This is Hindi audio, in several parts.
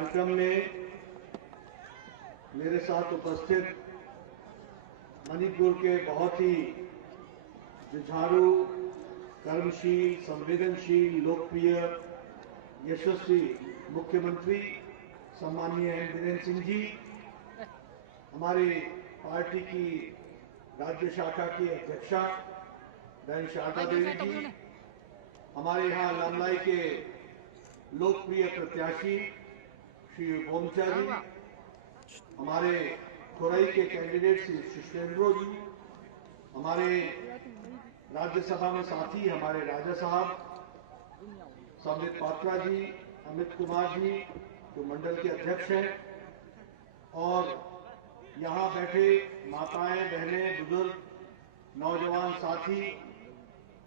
कार्यक्रम में मेरे साथ उपस्थित मणिपुर के बहुत ही जुझारू, कर्मशील, संवेदनशील, लोकप्रिय, यशस्वी मुख्यमंत्री सम्माननीय एन बीरेन सिंह जी, हमारी पार्टी की राज्य शाखा की अध्यक्षा बहन शारदा देवी जी, हमारे यहाँ लामलाई के लोकप्रिय प्रत्याशी श्री बोमचा जी, हमारे खुरई के कैंडिडेट श्री सुषेंद्रो जी, हमारे राज्यसभा में साथी हमारे राजा साहब संबित पात्रा जी, अमित कुमार जी जो मंडल के अध्यक्ष हैं, और यहाँ बैठे माताएं, बहनें, बुजुर्ग, नौजवान साथी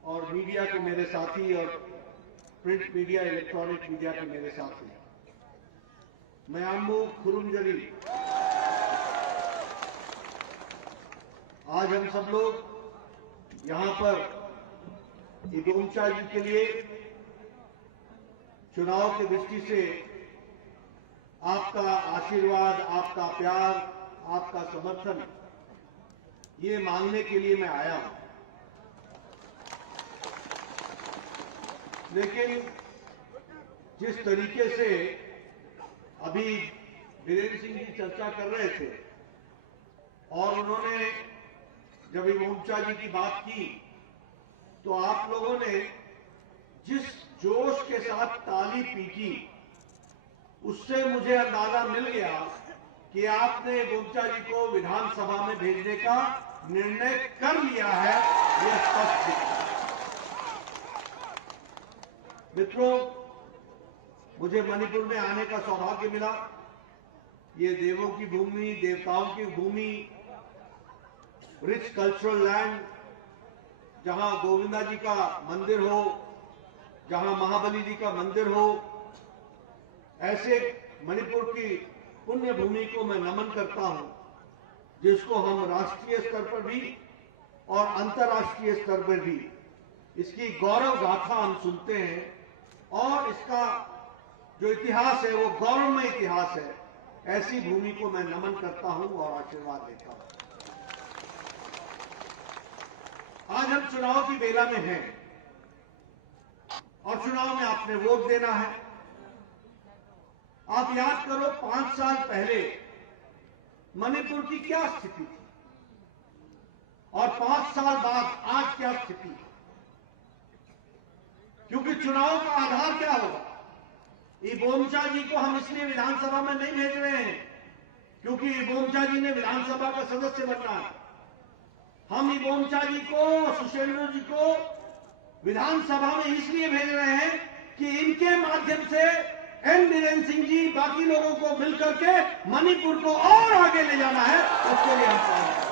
और मीडिया के मेरे साथी और प्रिंट मीडिया, इलेक्ट्रॉनिक मीडिया के मेरे साथी, मैं आम्बू खुरुमजरी, आज हम सब लोग यहाँ पर इदोमचा जी के लिए चुनाव की दृष्टि से आपका आशीर्वाद, आपका प्यार, आपका समर्थन ये मांगने के लिए मैं आया हूं। लेकिन जिस तरीके से अभी बीरेन सिंह जी चर्चा कर रहे थे और उन्होंने जब बोमचा जी की बात की तो आप लोगों ने जिस जोश के साथ ताली पीटी उससे मुझे अंदाजा मिल गया कि आपने बोमचा जी को विधानसभा में भेजने का निर्णय कर लिया है। यह स्पष्ट दिखता है। मित्रों, मुझे मणिपुर में आने का सौभाग्य मिला। ये देवों की भूमि, देवताओं की भूमि, रिच कल्चरल लैंड, जहां गोविंदा जी का मंदिर हो, जहां महाबली जी का मंदिर हो, ऐसे मणिपुर की पुण्य भूमि को मैं नमन करता हूं, जिसको हम राष्ट्रीय स्तर पर भी और अंतर्राष्ट्रीय स्तर पर भी इसकी गौरव गाथा हम सुनते हैं और इसका जो इतिहास है वो गौरवमय इतिहास है। ऐसी भूमि को मैं नमन करता हूं और आशीर्वाद देता हूं। आज हम चुनाव की बेला में हैं और चुनाव में आपने वोट देना है। आप याद करो 5 साल पहले मणिपुर की क्या स्थिति थी और 5 साल बाद आज क्या स्थिति है। क्योंकि चुनाव का आधार क्या होगा। बोमचा जी को हम इसलिए विधानसभा में नहीं भेज रहे हैं क्योंकि बोमचा जी ने विधानसभा का सदस्य बनना है। हम बोमचा जी को, सुषेंद्र जी को विधानसभा में इसलिए भेज रहे हैं कि इनके माध्यम से एन बीरेन सिंह जी बाकी लोगों को मिलकर के मणिपुर को और आगे ले जाना है। उसके लिए हम काम कर रहे हैं।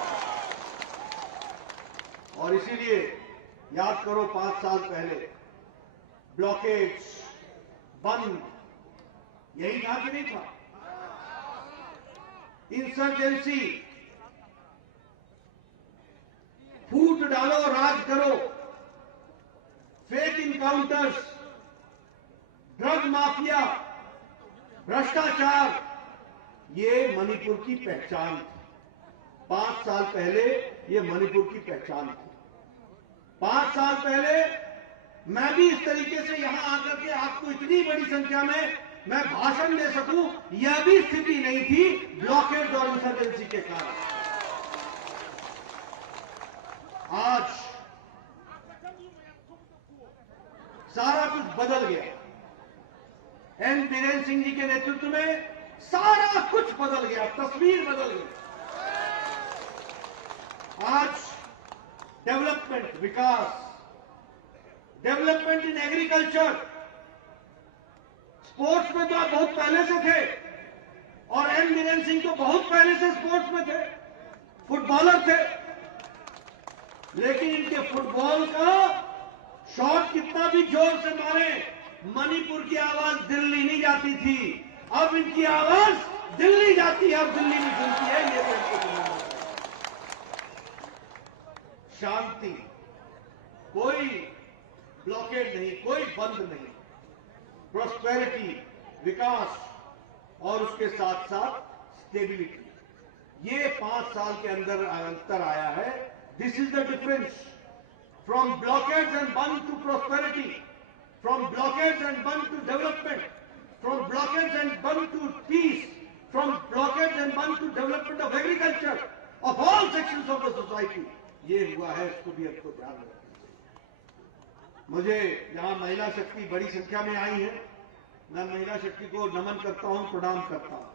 और इसीलिए याद करो 5 साल पहले ब्लॉकेज बंद, यही था कि नहीं था। इंसर्जेंसी, फूट डालो, राज करो, फेक इनकाउंटर्स, ड्रग माफिया, भ्रष्टाचार, ये मणिपुर की पहचान थी। 5 साल पहले ये मणिपुर की पहचान थी। 5 साल पहले मैं भी इस तरीके से यहां आकर के आपको इतनी बड़ी संख्या में मैं भाषण दे सकूं, यह भी स्थिति नहीं थी ब्लॉकेज और इंसर्जेंसी के कारण। आज सारा कुछ बदल गया। एन बीरेन सिंह जी के नेतृत्व में सारा कुछ बदल गया, तस्वीर बदल गई। आज development, Vikas, development in agriculture, sports में तो आप बहुत पहले से थे और एन बीरेन सिंह तो बहुत पहले से स्पोर्ट्स में थे, फुटबॉलर थे। लेकिन इनके फुटबॉल का शॉट कितना भी जोर से मारे, मणिपुर की आवाज दिल्ली नहीं जाती थी। अब इनकी आवाज दिल्ली जाती है और दिल्ली में सुनती है। ये तो इनको शांति, कोई ब्लॉकेड नहीं, कोई बंद नहीं, प्रोस्पेरिटी, विकास, और उसके साथ साथ स्टेबिलिटी। ये 5 साल के अंदर अंतर आया है। This is the difference from blockage and bandh to prosperity, from blockage and bandh to development, from blockage and bandh to peace, from blockage and bandh to development of agriculture of all sections of the society. ये हुआ है, इसको भी हमको ध्यान रखना। मुझे यहां महिला शक्ति बड़ी संख्या में आई है, मैं महिला शक्ति को नमन करता हूं, प्रणाम करता हूं।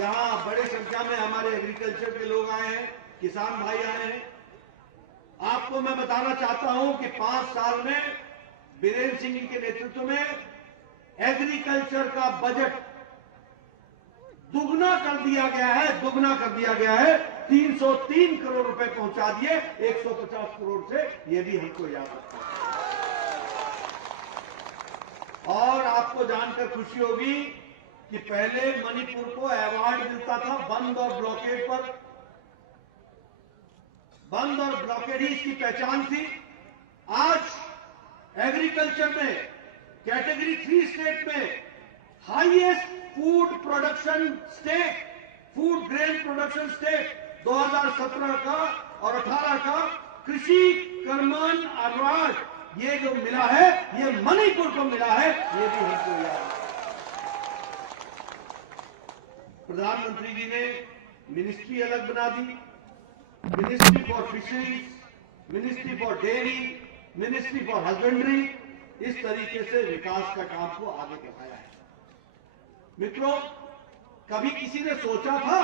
यहां बड़ी संख्या में हमारे एग्रीकल्चर के लोग आए हैं, किसान भाई आए हैं। आपको मैं बताना चाहता हूं कि 5 साल में बीरेन्द्र सिंह जी के नेतृत्व में एग्रीकल्चर का बजट दुगना कर दिया गया है, दुगना कर दिया गया है। 303 करोड़ रुपए पहुंचा दिए 150 करोड़ से, ये भी हमको याद रखना है। और आपको जानकर खुशी होगी कि पहले मणिपुर को अवार्ड मिलता था बंद और ब्लॉकेड पर। बंद और ब्लॉकेड ही इसकी पहचान थी। आज एग्रीकल्चर में कैटेगरी 3 स्टेट में highest food production state, food grain production state 2017 का और 18 का कृषि कर्मण अवार्ड ये जो मिला है, ये मणिपुर को मिला है। ये भी हमको याद है। प्रधानमंत्री जी ने मिनिस्ट्री अलग बना दी, ministry for fisheries, ministry for dairy, ministry for husbandry. इस तरीके से विकास का काम को आगे बढ़ाया है। मित्रों, कभी किसी ने सोचा था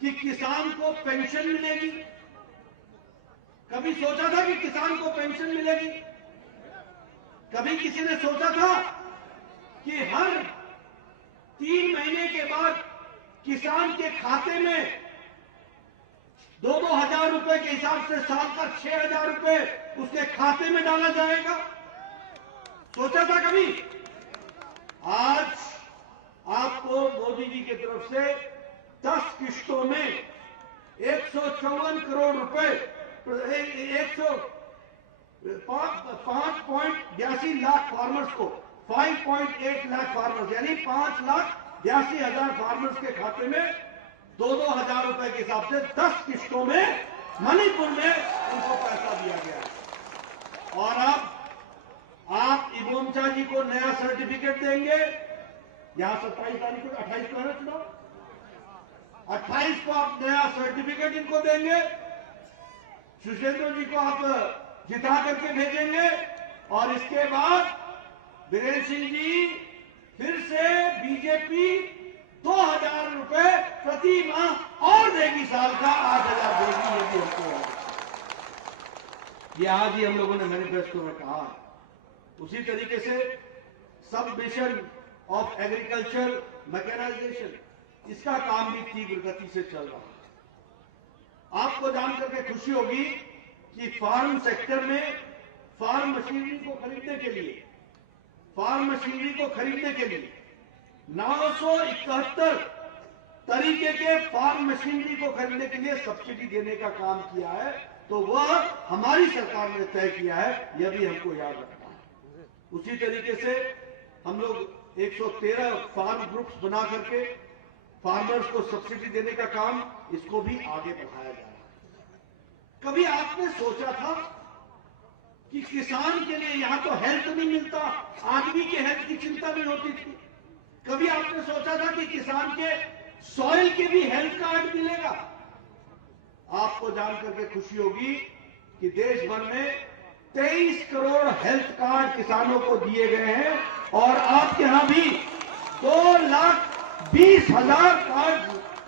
कि किसान को पेंशन मिलेगी? कभी सोचा था कि किसान को पेंशन मिलेगी? कभी किसी ने सोचा था कि हर 3 महीने के बाद किसान के खाते में 2-2 हजार रुपए के हिसाब से साल का 6,000 रुपए उसके खाते में डाला जाएगा? सोचा था कभी? आज आपको मोदी जी की तरफ से 10 किश्तों में 154 करोड़ रुपए, 5.82 लाख फार्मर्स को, 5.8 लाख फार्मर्स यानी 5,82,000 फार्मर्स के खाते में 2-2 हजार रुपए के हिसाब से 10 किश्तों में मणिपुर में उनको पैसा दिया गया है। और अब आप इबोमचा जी को नया सर्टिफिकेट देंगे। यहां 27 तारीख को, 28 को है ना चुनाव, 28 को आप नया सर्टिफिकेट इनको देंगे। सुशेंद्र जी को आप जिता करके भेजेंगे और इसके बाद बीरेन्द्र सिंह जी फिर से बीजेपी 2,000 रुपए प्रति माह और देगी, साल का 8,000 देगी। ये भी हमको याद है। ये आज ही हम लोगों ने मैनिफेस्टो में कहा है। उसी तरीके से सब मिशन ऑफ एग्रीकल्चर मैकेनाइजेशन, इसका काम भी तीव्र गति से चल रहा है। आपको जानकर के खुशी होगी कि फार्म सेक्टर में फार्म मशीनरी को खरीदने के लिए, फार्म मशीनरी को खरीदने के लिए 971 तरीके के फार्म मशीनरी को खरीदने के लिए सब्सिडी देने का काम किया है। तो वह हमारी सरकार ने तय किया है, यह भी हमको याद रखना है। उसी तरीके से हम लोग 113 फार्म ग्रुप्स बना करके फार्मर्स को सब्सिडी देने का काम, इसको भी आगे बढ़ाया जा रहा है। कभी आपने सोचा था कि किसान के लिए यहां तो हेल्थ नहीं मिलता, आदमी के हेल्थ की चिंता नहीं होती थी? कभी आपने सोचा था कि किसान के सॉइल के भी हेल्थ कार्ड मिलेगा? आपको जानकर के खुशी होगी कि देश भर में 23 करोड़ हेल्थ कार्ड किसानों को दिए गए हैं और आपके यहां भी 2,20,000 कार्ड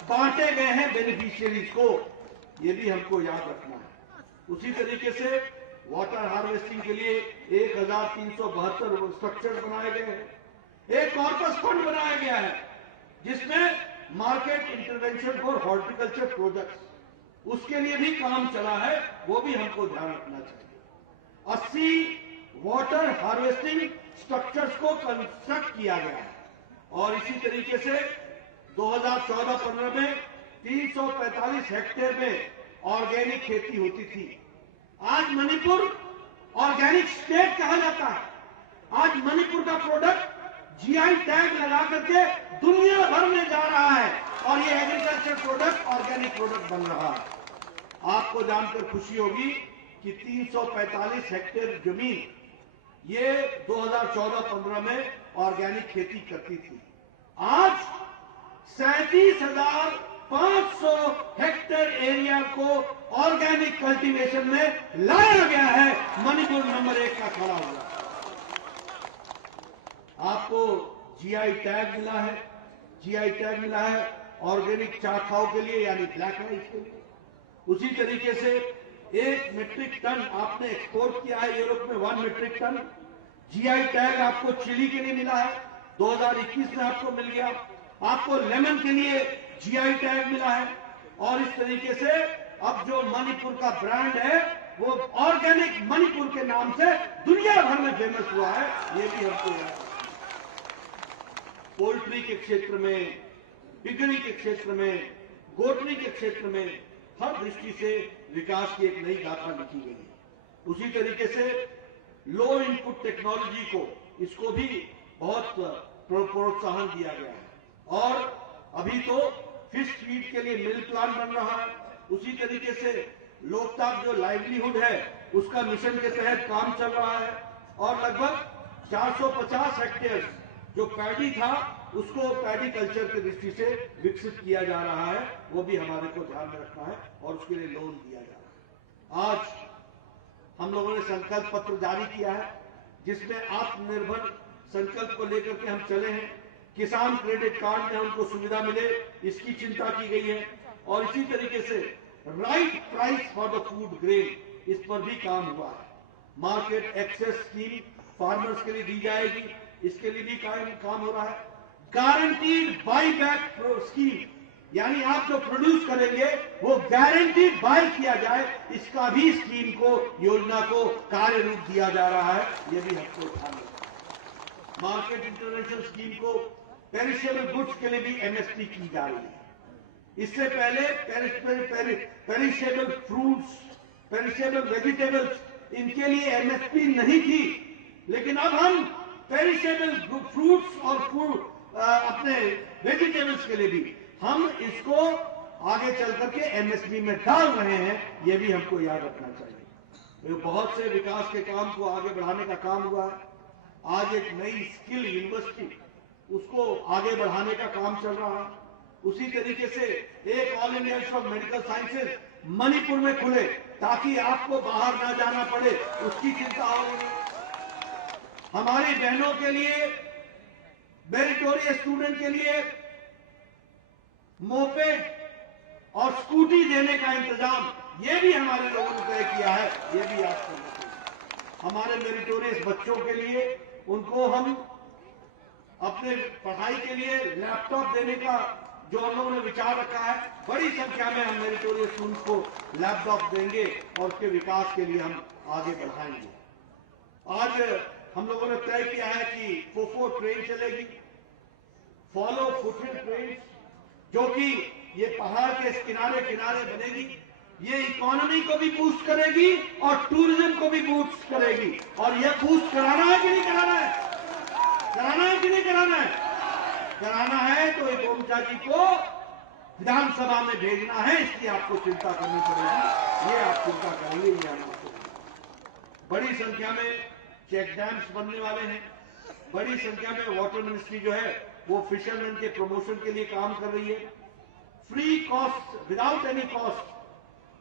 बांटे गए हैं बेनिफिशियरीज को। ये भी हमको याद रखना है। उसी तरीके से वाटर हार्वेस्टिंग के लिए 1,372 स्ट्रक्चर बनाए गए हैं। एक कॉर्पस फंड बनाया गया है जिसमें market intervention for horticulture products, उसके लिए भी काम चला है, वो भी हमको ध्यान रखना चाहिए। 80 वाटर हार्वेस्टिंग स्ट्रक्चर्स को कंस्ट्रक्ट किया गया है और इसी तरीके से 2014-15 में 345 हेक्टेयर में ऑर्गेनिक खेती होती थी। आज मणिपुर ऑर्गेनिक स्टेट कहा जाता है। आज मणिपुर का प्रोडक्ट जीआई टैग लगा करके दुनिया भर में जा रहा है और ये एग्रीकल्चर प्रोडक्ट ऑर्गेनिक प्रोडक्ट बन रहा है। आपको जानकर खुशी होगी कि 345 हेक्टेयर जमीन ये 2014-15 में ऑर्गेनिक खेती करती थी। आज 37,500 हेक्टेयर एरिया को ऑर्गेनिक कल्टीवेशन में लाया गया है। मणिपुर नंबर 1 का खड़ा हुआ। आपको जीआई टैग मिला है, जीआई टैग मिला है ऑर्गेनिक चाखाओं के लिए यानी ब्लैक राइस के लिए। उसी तरीके से 1 मीट्रिक टन आपने एक्सपोर्ट किया है यूरोप में, 1 मीट्रिक टन। जीआई टैग आपको चिली के लिए मिला है, 2021 में आपको मिल गया। आपको लेमन के लिए जीआई टैग मिला है। और इस तरीके से अब जो मणिपुर का ब्रांड है वो ऑर्गेनिक मणिपुर के नाम से दुनिया भर में फेमस हुआ है। ये भी हमको याद है। पोल्ट्री के क्षेत्र में, पिगरी के क्षेत्र में, गोटरी के क्षेत्र में हर दृष्टि से विकास की एक नई गाथा लिखी गई है। उसी तरीके से लो इनपुट टेक्नोलॉजी को, इसको भी बहुत प्रोत्साहन दिया गया है। और अभी तो फिश फीड के लिए मिल प्लान बन रहा है। उसी तरीके से लोकताक जो लाइवलीहुड है उसका मिशन के तहत काम चल रहा है। और लगभग 450 हेक्टेयर जो पैडी था उसको पैडी कल्चर की दृष्टि से विकसित किया जा रहा है। वो भी हमारे को ध्यान में रखना है और उसके लिए लोन दिया जा रहा है। आज हम लोगों ने संकल्प पत्र जारी किया है जिसमें आत्मनिर्भर संकल्प को लेकर के हम चले हैं। किसान क्रेडिट कार्ड में उनको सुविधा मिले इसकी चिंता की गई है। और इसी तरीके से right price for the food grain, इस पर भी काम हुआ है। मार्केट एक्सेस स्कीम फार्मर्स के लिए दी जाएगी, इसके लिए भी काम हो रहा है। गारंटीड बाई बैक स्कीम, यानी आप जो प्रोड्यूस करेंगे वो गारंटीड बाय किया जाए, इसका भी स्कीम को, योजना को कार्य रूप दिया जा रहा है। ये भी हमको ध्यान रखना है। मार्केट इंटरवेंशन स्कीम को पेरिशेबल गुड्स के लिए भी एमएसपी की जा रही है। इससे पहले पेरिशेबल फ्रूट्स, पेरिशेबल वेजिटेबल्स, इनके लिए एमएसपी नहीं थी। लेकिन अब हम पेरिशेबल फ्रूट्स और अपने वेजिटेबल्स के लिए भी हम इसको आगे चल करके एमएसपी में डाल रहे हैं। ये भी हमको याद रखना चाहिए। बहुत से विकास के काम को आगे बढ़ाने का काम हुआ है। आज एक नई स्किल यूनिवर्सिटी, उसको आगे बढ़ाने का काम चल रहा है। उसी तरीके से एक all India institute of medical sciences Manipur में खुले ताकि आपको बाहर ना जाना पड़े, उसकी चिंता हो रही है। हमारी बहनों के लिए, मेरिटोरियस स्टूडेंट के लिए मोपेड और स्कूटी देने का इंतजाम, ये भी हमारे लोगों ने तय किया है। ये भी याद करना चाहिए। हमारे मेरिटोरियस बच्चों के लिए, उनको हम अपने पढ़ाई के लिए लैपटॉप देने का जो हम लोगों ने विचार रखा है, बड़ी संख्या में हम मेरिटोरियस स्टूडेंट्स को लैपटॉप देंगे और उसके विकास के लिए हम आगे बढ़ाएंगे। आज हम लोगों ने तय किया है कि फोफो ट्रेन चलेगी, फॉलो फुटहिल ट्रेन, जो कि ये पहाड़ के किनारे किनारे बनेगी। ये इकोनॉमी को भी बूस्ट करेगी और टूरिज्म को भी बूस्ट करेगी। और ये बूस्ट कराना है कि नहीं कराना है? कराना है कि नहीं कराना है? कराना है तो एक ओमचा जी को विधानसभा में भेजना है, इसकी आपको चिंता करनी पड़ेगी। ये आप चिंता करेंगे, ये हम आपको। बड़ी संख्या में चेक डैम्स बनने वाले हैं। बड़ी संख्या में वाटर मिनिस्ट्री जो है वो फिशरमैन के प्रमोशन के लिए काम कर रही है। Free cost, without any cost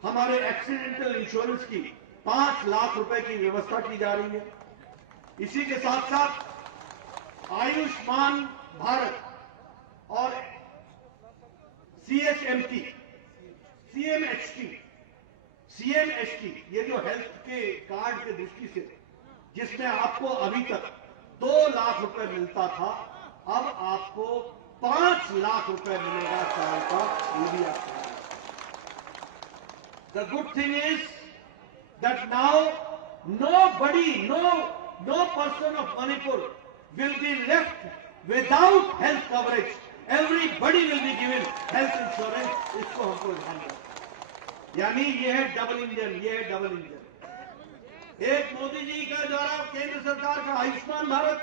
हमारे एक्सीडेंटल इंश्योरेंस की 5 लाख रुपए की व्यवस्था की जा रही है। इसी के साथ साथ आयुष्मान भारत और CHMT, CMHT, ये जो हेल्थ के कार्ड के दृष्टि से, जिसमें आपको अभी तक 2 लाख रुपए मिलता था, अब आपको 5 लाख रुपए मिलेगा साल का। ये भी आपको। The good thing is that now no person of Manipur will be left without health coverage. Everybody will be given health insurance. इसको हमको ध्यान रखना। यानी ये है डबल इंजन, ये है डबल इंजन। एक मोदी जी के द्वारा केंद्र सरकार का आयुष्मान भारत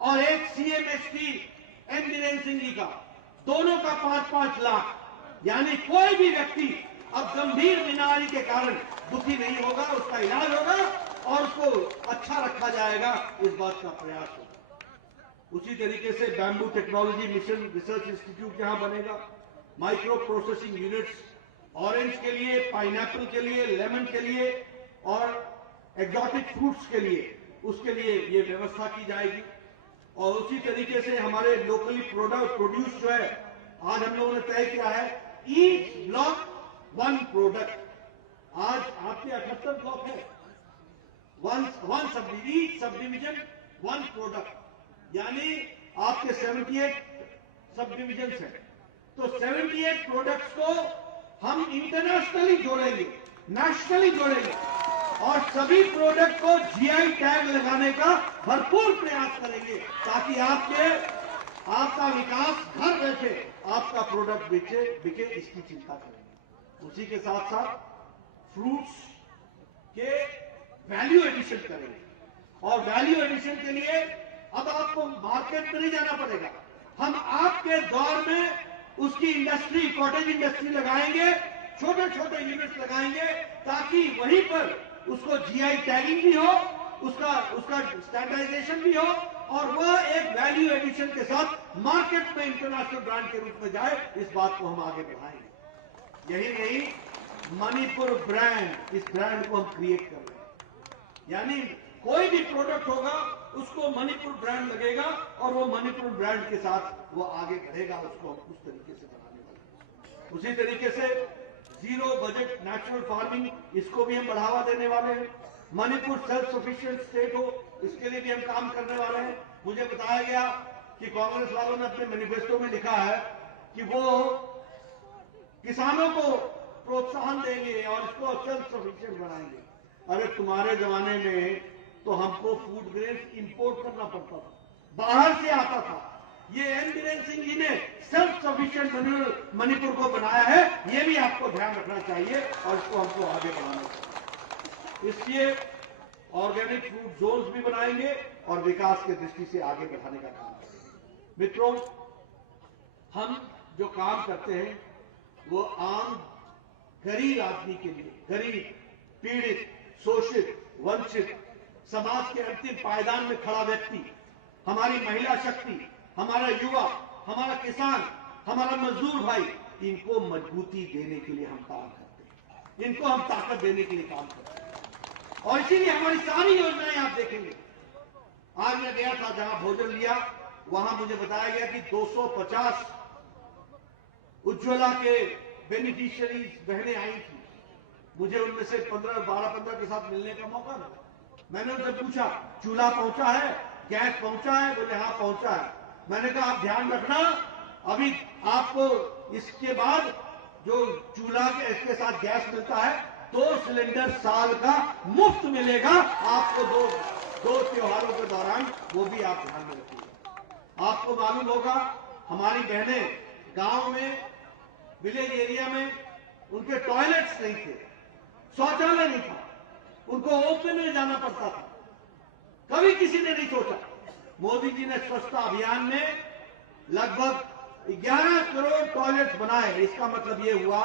और एक सीएमएसटी एम्बुलेंस का, दोनों का 5-5 लाख। यानी कोई भी व्यक्ति अब गंभीर बीमारी के कारण दुखी नहीं होगा, उसका इलाज होगा और उसको अच्छा रखा जाएगा, इस बात का प्रयास होगा। उसी तरीके से bamboo technology mission research institute यहां बनेगा, माइक्रो प्रोसेसिंग यूनिट्स ऑरेंज के लिए, पाइनएप्पल के लिए, लेमन के लिए और एक्सोटिक फ्रूट्स के लिए, उसके लिए ये व्यवस्था की जाएगी। और उसी तरीके से हमारे लोकली प्रोड्यूस जो है, आज हम लोगों ने तय किया है ईच ब्लॉक 1 प्रोडक्ट। आज आपके 78 ब्लॉक है, ईच सब डिविजन 1 प्रोडक्ट, यानी आपके 78 सब डिविजन है। तो 78 प्रोडक्ट्स को हम इंटरनेशनली जोड़ेंगे, नेशनली जोड़ेंगे और सभी प्रोडक्ट को जीआई टैग लगाने का भरपूर प्रयास करेंगे, ताकि आपका विकास घर बैठे आपका प्रोडक्ट बिके, इसकी चिंता करेंगे। उसी के साथ साथ फ्रूट्स के वैल्यू एडिशन करेंगे, और वैल्यू एडिशन के लिए अब आपको मार्केट में नहीं जाना पड़ेगा, हम आपके दौर में उसकी इंडस्ट्री, कॉटेज इंडस्ट्री लगाएंगे, छोटे छोटे यूनिट्स लगाएंगे, ताकि वहीं पर उसको जीआई टैगिंग भी हो, उसका स्टैंडर्डाइजेशन भी हो, और वह एक वैल्यू एडिशन के साथ मार्केट में इंटरनेशनल ब्रांड के रूप में जाए। इस बात को हम आगे बढ़ाएंगे। यही नहीं, मणिपुर ब्रांड, इस ब्रांड को हम क्रिएट कर रहे हैं, यानी कोई भी प्रोडक्ट होगा उसको मणिपुर ब्रांड लगेगा और वो मणिपुर ब्रांड के साथ वो आगे बढ़ेगा, उसको हम उस तरीके से बनाने वाले हैं। उसी तरीके से जीरो बजट नेचुरल फार्मिंग, इसको भी हम बढ़ावा देने वाले हैं। मणिपुर सेल्फ सफिशिएंट स्टेट हो, इसके लिए भी हम काम करने वाले हैं। मुझे बताया गया कि कांग्रेस वालों ने अपने मैनिफेस्टो में लिखा है कि वो किसानों को प्रोत्साहन देंगे और इसको सेल्फ सफिशिएंट बनाएंगे। अरे तुम्हारे जमाने में तो हमको फूड ग्रेन्स इंपोर्ट करना पड़ता था, बाहर से आता था। ये एन बीरेन सिंह जी ने सेल्फ सफिशिएंट मणिपुर को बनाया है, ये भी आपको ध्यान रखना चाहिए और इसको हमको आगे बढ़ाना चाहिए। इसलिए ऑर्गेनिक फूड जोन्स भी बनाएंगे और विकास की दृष्टि से आगे बढ़ाने का काम करेंगे। मित्रों, हम जो काम करते हैं वो आम गरीब आदमी के लिए, गरीब, पीड़ित, शोषित, वंचित, समाज के अंतिम पायदान में खड़ा व्यक्ति, हमारी महिला शक्ति, हमारा युवा, हमारा किसान, हमारा मजदूर भाई, इनको मजबूती देने के लिए हम काम करते हैं, इनको हम ताकत देने के लिए काम करते हैं। और इसीलिए हमारी सारी योजनाएं आप देखेंगे। आज मैं गया था, जहां भोजन लिया, वहां मुझे बताया गया कि 250 उज्ज्वला के बेनिफिशियरीज बहनें आई थी। मुझे उनमें से 12-15 के साथ मिलने का मौका मिला। मैंने उनसे पूछा, चूल्हा पहुंचा है, गैस पहुंचा है? बोले हाँ पहुंचा है। मैंने कहा आप ध्यान रखना, अभी आपको इसके बाद जो चूल्हा के इसके साथ गैस मिलता है, 2 सिलेंडर साल का मुफ्त मिलेगा आपको, दो त्योहारों के दौरान, वो भी आप ध्यान में रखिएगा। आपको मालूम होगा, हमारी बहनें गांव में, विलेज एरिया में, उनके टॉयलेट्स नहीं थे, शौचालय नहीं था, उनको ओपन में जाना पड़ता था। कभी किसी ने नहीं सोचा। मोदी जी ने स्वच्छता अभियान में लगभग 11 करोड़ टॉयलेट्स बनाए। इसका मतलब यह हुआ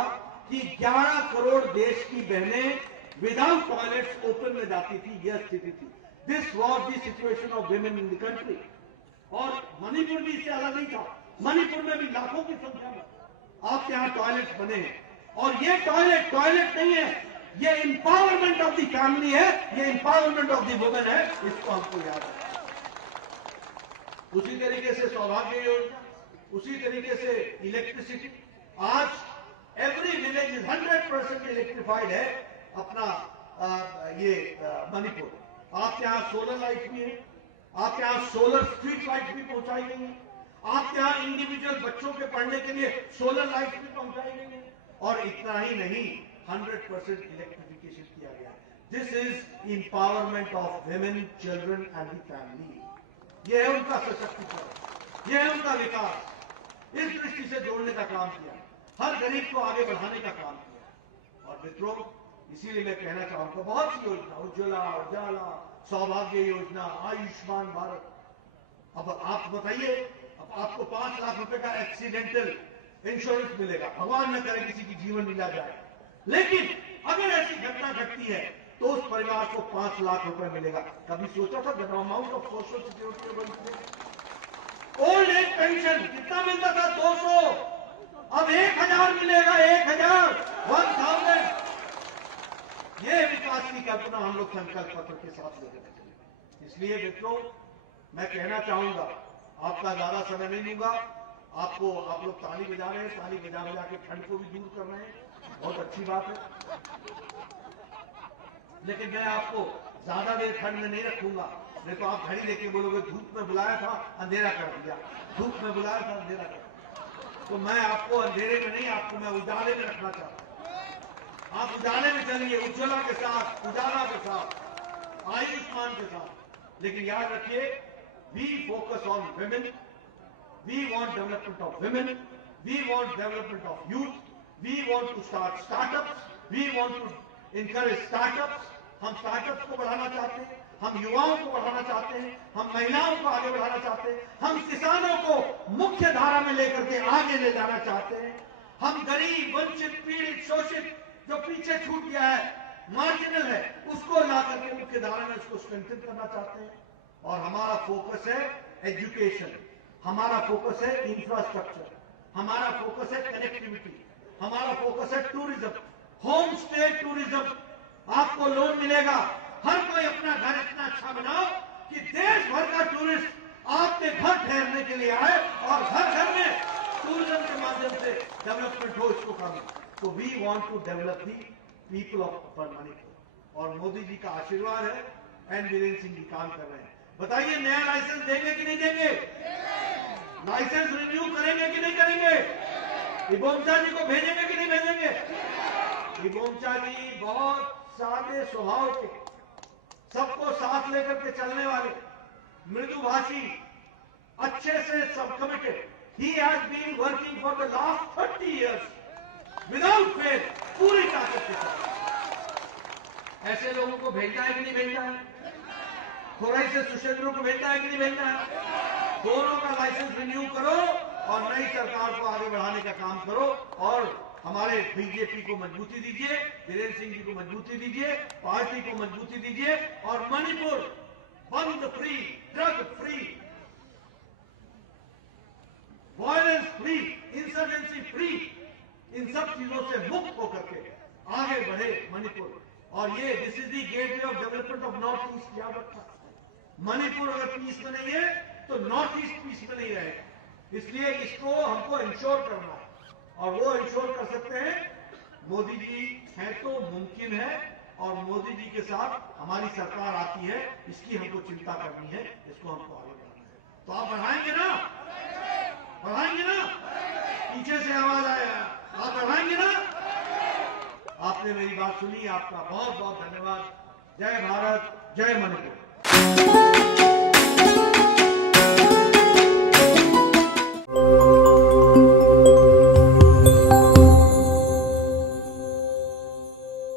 कि 11 करोड़ देश की बहनें विदाउट टॉयलेट्स ओपन में जाती थी। यह स्थिति थी। This was the situation of women in the country. और मणिपुर भी इससे अलग नहीं था। मणिपुर में भी लाखों की संख्या में आपके यहां टॉयलेट्स बने हैं, और ये टॉयलेट नहीं है, ये इंपावरमेंट ऑफ द फैमिली है, ये इंपावरमेंट ऑफ द वुमेन है। इसको हमको याद रखना। उसी तरीके से सौभाग्य योजना, उसी तरीके से इलेक्ट्रिसिटी। आज एवरी विलेज इज 100% इलेक्ट्रिफाइड है अपना ये मणिपुर। आपके यहां सोलर लाइट भी है, आपके यहां सोलर स्ट्रीट लाइट भी पहुंचाई गई है, आपके यहां इंडिविजुअल बच्चों के पढ़ने के लिए सोलर लाइट भी पहुंचाई गई है। और इतना ही नहीं, 100% इलेक्ट्रिफिकेशन किया गया। This is empowerment of women, children and the family. यह है उनका सशक्तिकरण, यह है उनका विकास। इस दृष्टि से जोड़ने का काम किया, हर गरीब को आगे बढ़ाने का काम किया। और मित्रों, इसीलिए मैं कहना चाहूंगा, बहुत सी योजना, उज्ज्वला, उजाला, सौभाग्य योजना, आयुष्मान भारत, अब आप बताइए, अब आपको 5 लाख रुपए का एक्सीडेंटल इंश्योरेंस मिलेगा, भगवान न करे किसी की जीवन मिला जाए, लेकिन अगर ऐसी घटना घटती है तो उस परिवार को 5 लाख रुपए मिलेगा। कभी सोचा था the amount of social security? Old age pension कितना मिलता था? 200, अब 1000 मिलेगा। 1000। ये विकास की कल्पना हम लोग संकल्प पत्र के साथ ले रहे हैं। इसलिए मित्रों, मैं कहना चाहूंगा, आपका ज्यादा समय नहीं लूंगा। आप लोग ताली बजा रहे हैं, ताली बजा बजा के ठंड को भी दूर कर रहे हैं, बहुत अच्छी बात है। लेकिन मैं आपको ज्यादा देर ठंड में नहीं रखूंगा, नहीं तो आप घड़ी लेके बोलोगे धूप में बुलाया था अंधेरा कर दिया, धूप में बुलाया था अंधेरा कर दिया। तो मैं आपको अंधेरे में नहीं, आपको मैं उजाले में रखना चाहता हूं। आप उजाले में चलिए, उज्ज्वला के साथ, उजाला के साथ, आयुष्मान के साथ। लेकिन याद रखिए, we focus on women, we want development of women, we want development of youth, we want to start startups, we want to encourage startups. हम स्टार्टअप्स को बढ़ाना चाहते हैं, हम युवाओं को बढ़ाना चाहते हैं, हम महिलाओं को आगे बढ़ाना चाहते हैं, हम किसानों को मुख्य धारा में लेकर के आगे ले जाना चाहते हैं, हम गरीब, वंचित, पीड़ित, शोषित, जो पीछे छूट गया है, मार्जिनल है, उसको ला करके मुख्य धारा में उसको स्ट्रेंथन करना चाहते हैं। और हमारा फोकस है एजुकेशन, हमारा फोकस है इंफ्रास्ट्रक्चर, हमारा फोकस है कनेक्टिविटी, हमारा फोकस है टूरिज्म, होम स्टे टूरिज्म। आपको लोन मिलेगा, हर कोई अपना घर इतना अच्छा बनाओ कि देश भर का टूरिस्ट आपके घर ठहरने के लिए आए और घर घर में टूरिज्म के माध्यम से डेवलपमेंट हो, इसको काम। तो we want to develop the people of Manipur. और मोदी जी का आशीर्वाद है, एन बीरेन्द्र सिंह जी काम कर रहे हैं। बताइए, नया लाइसेंस देंगे कि नहीं देंगे? लाइसेंस रिन्यू करेंगे कि नहीं करेंगे? इबोमचा जी को भेजेंगे कि नहीं भेजेंगे? इबोमचा जी बहुत सादे स्वभाव के, सबको साथ लेकर के चलने वाले, मृदुभाषी, अच्छे से सब committed. He has been working for the last 30 years without fail, पूरी ताकत के साथ। ऐसे लोगों को भेजना है कि नहीं भेजना है? खोराई से सुशेंद्र को भेजना है कि नहीं भेजना है? दोनों का लाइसेंस रिन्यू करो और नई सरकार को आगे बढ़ाने का काम करो। और हमारे बीजेपी को मजबूती दीजिए, बीरेन्द्र सिंह जी को मजबूती दीजिए, पार्टी को मजबूती दीजिए। और Manipur bandh free, drug free, violence free, insurgency free, इन सब चीजों से मुक्त होकर के आगे बढ़े मणिपुर। और ये this is the gateway of development of north east. याद रखना, मणिपुर अगर पीस में नहीं है तो नॉर्थ ईस्ट पीस में नहीं रहेगा। इसलिए इसको हमको इंश्योर करना है, और वो इंश्योर कर सकते हैं मोदी जी हैं तो मुमकिन है। और मोदी जी के साथ हमारी सरकार आती है, इसकी हमको चिंता करनी है, इसको हमको आगे बढ़ाना है। तो आप बढ़ाएंगे ना? बढ़ाएंगे ना? पीछे से आवाज आया, आप बढ़ाएंगे ना? आपने मेरी बात सुनी, आपका बहुत बहुत धन्यवाद। जय भारत, जय मणिपुर।